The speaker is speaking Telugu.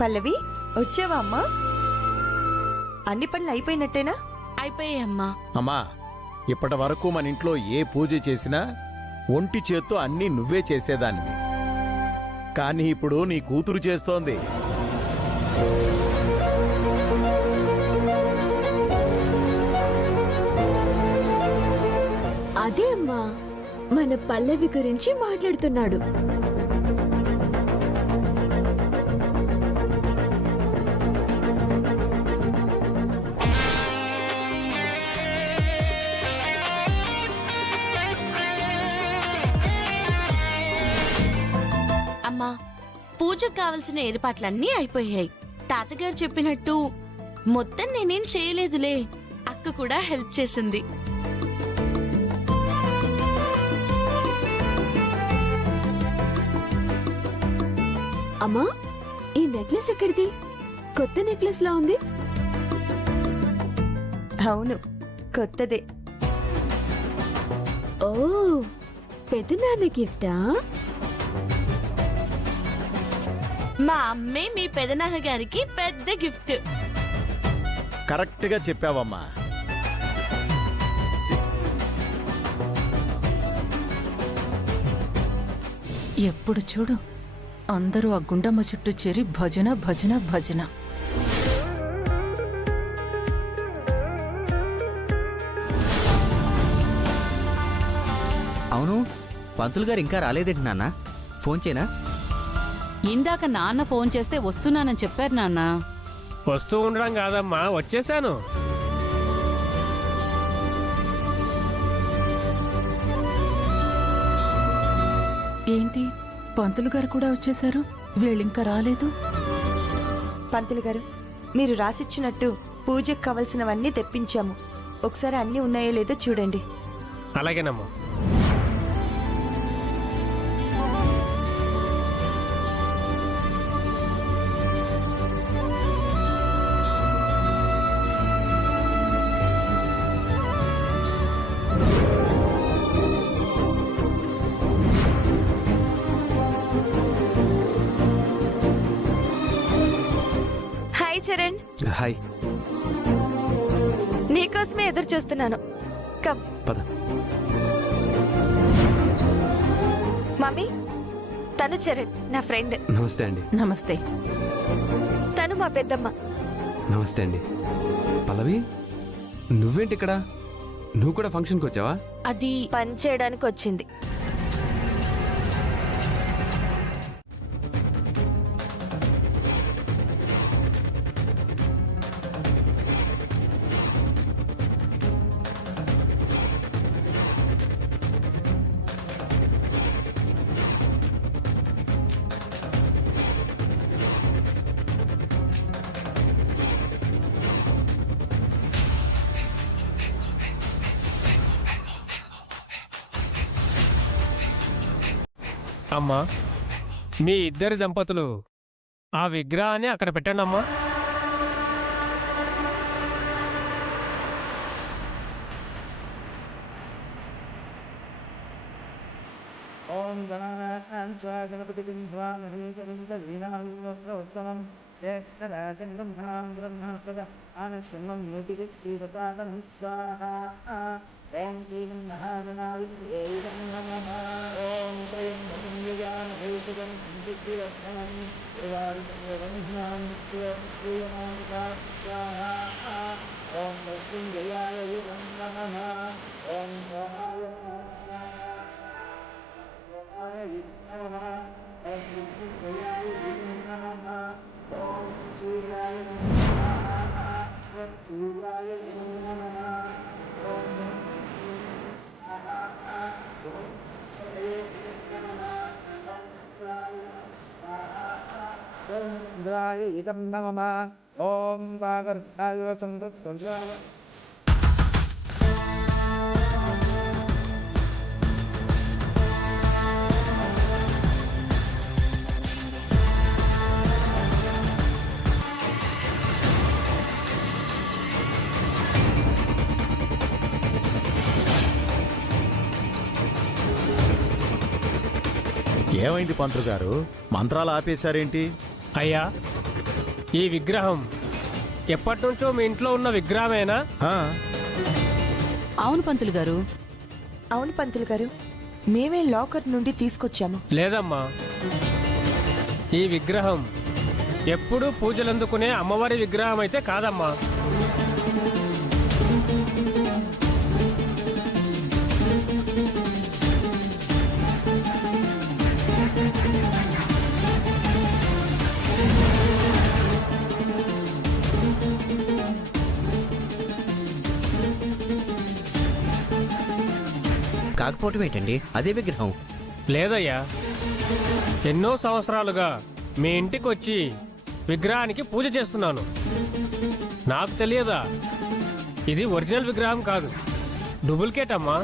పల్లవి వచ్చావా అమ్మా? అన్ని పనులు అయిపోయినట్టేనా? అయిపోయాయమ్మా. అమ్మా, ఇప్పటి వరకు మన ఇంట్లో ఏ పూజ చేసినా ఒంటి చేత్తో అన్నీ నువ్వే చేసేదానివి. కానీ ఇప్పుడు నీ కూతురు చేస్తోంది. అదే అమ్మా, మన పల్లవి గురించి మాట్లాడుతున్నాడు. అమ్మా, పూజకు కావలసిన ఏర్పాట్లన్నీ అయిపోయాయి. తాతగారు చెప్పినట్టు మొత్తం నేనేం చేయలేదులే, అక్క కూడా హెల్ప్ చేసింది. అమ్మా, ఈ నెక్లెస్ ఎక్కడిది? కొత్త నెక్లెస్ లా ఉంది. అవును, కొత్తదే. ఓ, పెద్దనాన్న గిఫ్టా? మా అమ్మే మీ పెదనాన్న గారికి పెద్ద గిఫ్ట్. కరెక్ట్గా చెప్పావమ్మా. ఎప్పుడు చూడు అందరూ ఆ గుండమ్మ చుట్టూ చేరి భజన భజన భజన. అవును, పంతులు గారు ఇంకా రాలేదేంటి నాన్న? ఫోన్ చేయనా? ఇందాక నాన్న ఫోన్ చేస్తే వస్తున్నానని చెప్పారు నాన్న. వస్తూ ఉండడం కాదమ్మా, వచ్చేసాను. ఏంటి, పంతులు గారు కూడా వచ్చేశారు? వీళ్ళింకా రాలేదు. పంతులు గారు, మీరు రాసిచ్చినట్టు పూజకు కావలసినవన్నీ తెప్పించాము. ఒకసారి అన్నీ ఉన్నాయో లేదో చూడండి. అలాగేనమ్మా. హాయ్ చరణ్. హాయ్. నీకోసమే ఎదురు చూస్తున్నాను. కమ్. పద. మమ్మీ, తను చరణ్, నా ఫ్రెండ్. నమస్తే అండి. నమస్తే. తను మా పెద్దమ్మ. నమస్తే అండి. పల్లవి, నువ్వేంటి ఇక్కడ? నువ్వు కూడా ఫంక్షన్కి వచ్చావా? అది పని చేయడానికి వచ్చింది. అమ్మా, మీ ఇద్దరు దంపతులు ఆ విగ్రహాన్ని అక్కడ పెట్టండి అమ్మా. ఓం గణపతిం ఇదం నమః. ఓం వాగర్ధాయ సంతోషాయ. ఏమైంది పంతులు గారు? మంత్రాలు ఆపేశారేంటి? అయ్యా, ఈ విగ్రహం ఎప్పటి నుంచో మీ ఇంట్లో ఉన్న విగ్రహమేనా? ఆ, అవును పంతులు గారు. అవును పంతులు గారు, మేమే లాకర్ నుండి తీసుకొచ్చాము. లేదమ్మా, ఈ విగ్రహం ఎప్పుడూ పూజలందుకునే అమ్మవారి విగ్రహం అయితే కాదమ్మా. కాకపోవటం ఏంటండి, అదే విగ్రహం. లేదయ్యా, ఎన్నో సంవత్సరాలుగా మీ ఇంటికి వచ్చి విగ్రహానికి పూజ చేస్తున్నాను. నాకు తెలియదా ఇది ఒరిజినల్ విగ్రహం కాదు, డూప్లికేట్ అమ్మా.